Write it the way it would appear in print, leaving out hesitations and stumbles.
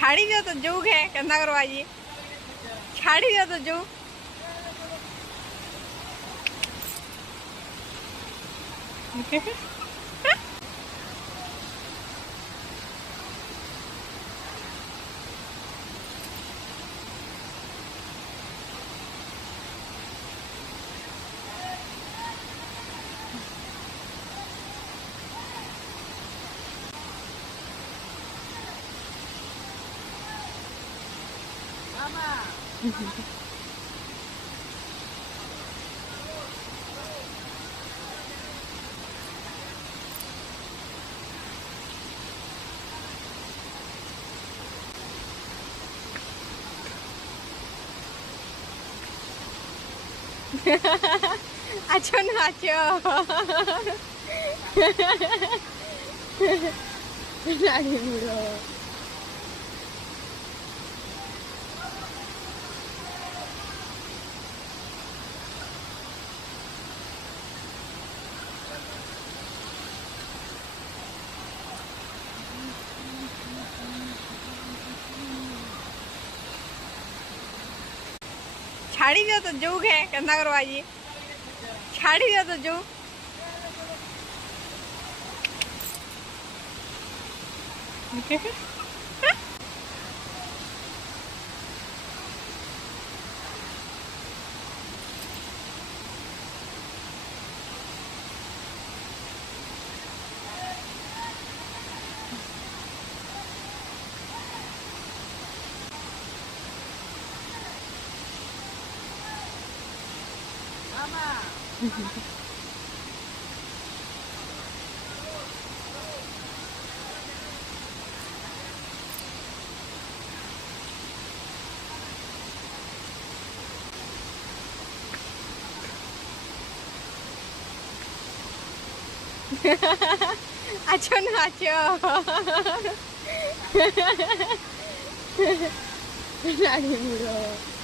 छाड़ी दो तो जो है कहना करवाइए छाड़ी दो तो जो आचो ना आचो लाड़ी मुड़ो छाड़ी दो तो जो है कहना करवाइए छाड़ी दो तो जो आचो ना आचो लाड़ी मुड़ो